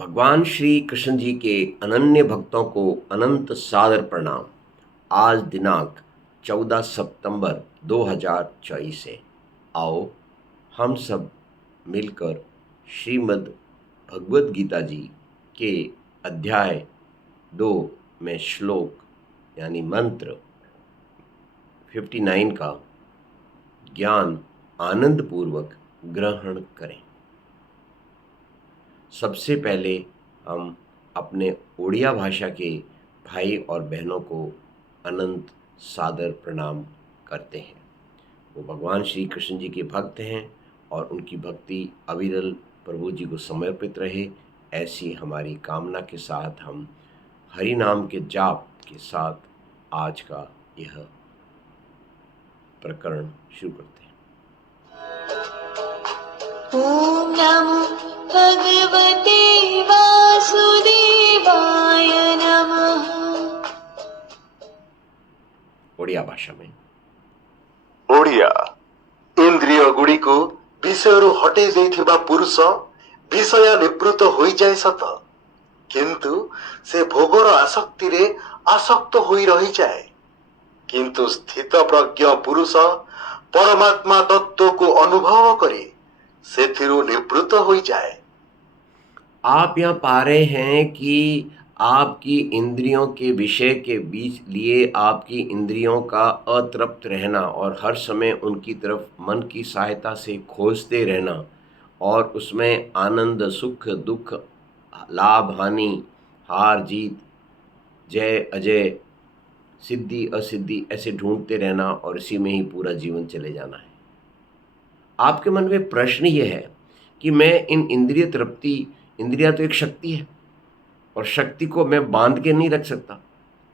भगवान श्री कृष्ण जी के अनन्य भक्तों को अनंत सादर प्रणाम। आज दिनांक 14 सितंबर 2024 है। आओ हम सब मिलकर श्रीमद् भगवद गीता जी के अध्याय 2 में श्लोक यानी मंत्र 59 का ज्ञान आनंद पूर्वक ग्रहण करें। सबसे पहले हम अपने ओडिया भाषा के भाई और बहनों को अनंत सादर प्रणाम करते हैं। वो भगवान श्री कृष्ण जी के भक्त हैं और उनकी भक्ति अविरल प्रभु जी को समर्पित रहे, ऐसी हमारी कामना के साथ हम हरि नाम के जाप के साथ आज का यह प्रकरण शुरू करते हैं। ओम नमो भगवते वासुदेवाय नमः। ओडिया भाषा में ओडिया इंद्रिय गुड़िको विषयरू हटे जाइथिबा पुरुष विषय निवृत्त होई जाए सत, किंतु से भोगर आसक्ति रे आसक्त होई रही जाए। किंतु स्थित प्रज्ञ पुरुष परमात्मा तत्व को अनुभव करे सेथिरु निवृत्त होई जाए। आप यहाँ पा रहे हैं कि आपकी इंद्रियों के विषय के बीच लिए आपकी इंद्रियों का अतृप्त रहना और हर समय उनकी तरफ मन की सहायता से खोजते रहना और उसमें आनंद, सुख, दुख, लाभ, हानि, हार जीत, जय अजय, सिद्धि असिद्धि ऐसे ढूंढते रहना और इसी में ही पूरा जीवन चले जाना है। आपके मन में प्रश्न ये है कि मैं इन इंद्रिय तृप्ति, इंद्रिया तो एक शक्ति है और शक्ति को मैं बांध के नहीं रख सकता,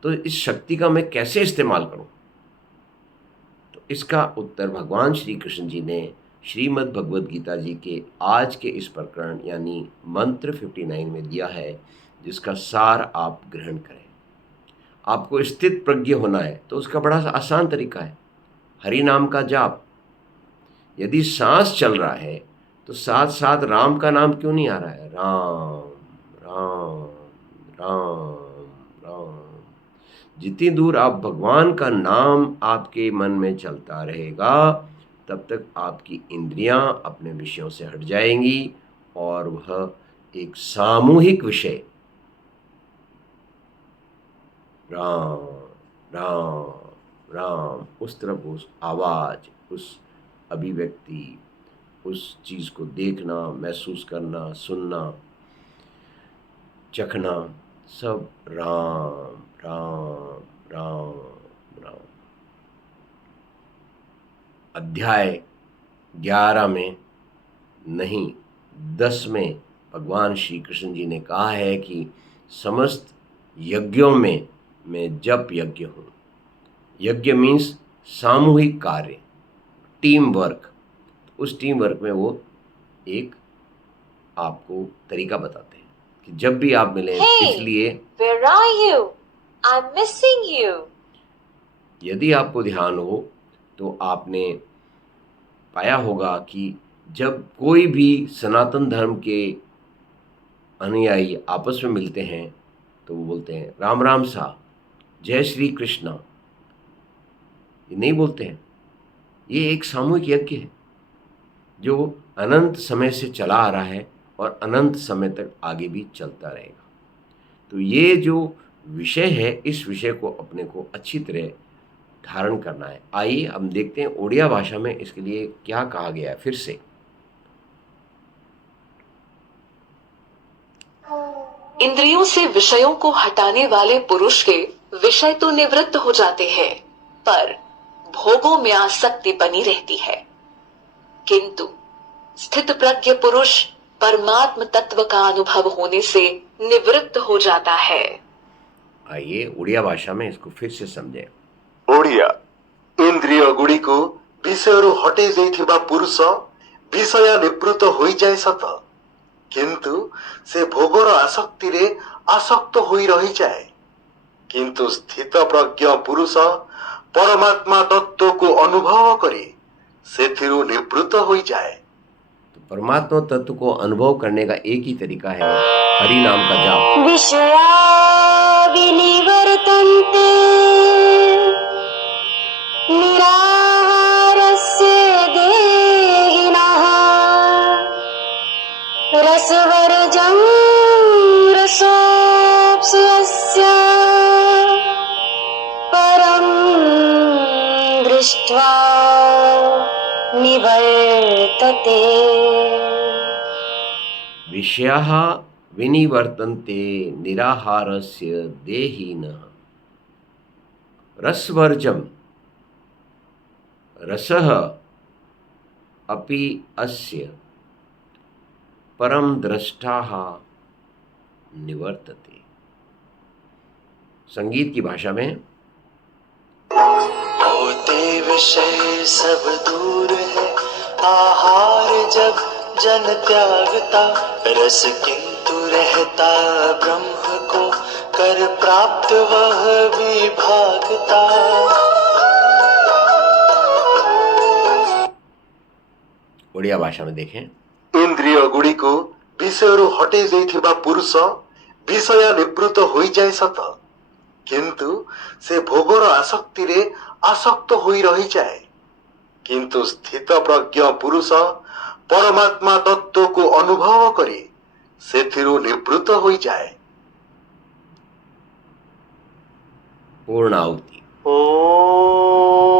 तो इस शक्ति का मैं कैसे इस्तेमाल करूं? तो इसका उत्तर भगवान श्री कृष्ण जी ने श्रीमद् भगवद गीता जी के आज के इस प्रकरण यानी मंत्र 59 में दिया है, जिसका सार आप ग्रहण करें। आपको स्थित प्रज्ञ होना है तो उसका बड़ा आसान तरीका है, हरि नाम का जाप। यदि सांस चल रहा है तो साथ साथ राम का नाम क्यों नहीं आ रहा है? राम राम राम राम। जितनी दूर आप भगवान का नाम आपके मन में चलता रहेगा तब तक आपकी इंद्रियां अपने विषयों से हट जाएंगी और वह एक सामूहिक विषय राम राम राम, उस तरफ उस आवाज़, उस अभिव्यक्ति, उस चीज़ को देखना, महसूस करना, सुनना, चखना, सब राम राम राम राम। अध्याय 11 में नहीं 10 में भगवान श्री कृष्ण जी ने कहा है कि समस्त यज्ञों में मैं जप यज्ञ हूँ। यज्ञ मीन्स सामूहिक कार्य, टीम वर्क। उस टीम वर्क में वो एक आपको तरीका बताते हैं कि जब भी आप मिलें, इसलिए Where are you? I'm missing you. यदि आपको ध्यान हो तो आपने पाया होगा कि जब कोई भी सनातन धर्म के अनुयायी आपस में मिलते हैं तो वो बोलते हैं राम राम सा, जय श्री कृष्णा। ये नहीं बोलते हैं। ये एक सामूहिक यज्ञ है जो अनंत समय से चला आ रहा है और अनंत समय तक आगे भी चलता रहेगा। तो ये जो विषय है, इस विषय को अपने को अच्छी तरह धारण करना है। आइए हम देखते हैं ओडिया भाषा में इसके लिए क्या कहा गया है। फिर से इंद्रियों से विषयों को हटाने वाले पुरुष के विषय तो निवृत्त हो जाते हैं, पर भोगों में आसक्ति बनी रहती है। किंतु स्थित प्रज्ञ पुरुष परमात्म तत्व का अनुभव होने से निवृत्त हो जाता है। आइए उड़िया भाषा में इसको फिर से समझें। ओडिया इंद्रिय गुड़िको विषयरू हटे जाइथिबा पुरुष विषय निवृत्त होई जाए सत, किंतु से भोगर आसक्ति रे आसक्त होई रही जाए। किंतु स्थित प्रज्ञ पुरुष परमात्मा तत्व को अनुभव करे सेथिरु निवृत्त होई जाए। तो परमात्मा तत्व को अनुभव करने का एक ही तरीका है, हरि नाम का जाप। विषया विनिवर्तन्ते निराहारस्य देहिनः रसवर्जं रसोऽप्स्यस्य परं दृष्ट्वा निवर्तते। विषयाः विनिवर्तन्ते निराहारस्य देहिनः रसवर्जं रसः अपि अस्य परम द्रष्टाः निवर्तते। संगीत की भाषा में होते विषय सब दूर है, आहार जब जन त्यागता, रस किंतु रहता ब्रह्म को, कर प्राप्त वह भी भागता। ओडिया भाषा में देखें। इंद्रिय गुड़ी को विषय हटे जाइथिबा पुरुष विषय निवृत्त होई जाए सत, किंतु से भोगर आसक्ति रे आसक्त होई रही जाए। किंतु स्थित प्रज्ञ पुरुष परमात्मा तत्व को अनुभव करे सेथिरु निवृत्त होई जाए। पूर्णाहुति। ओम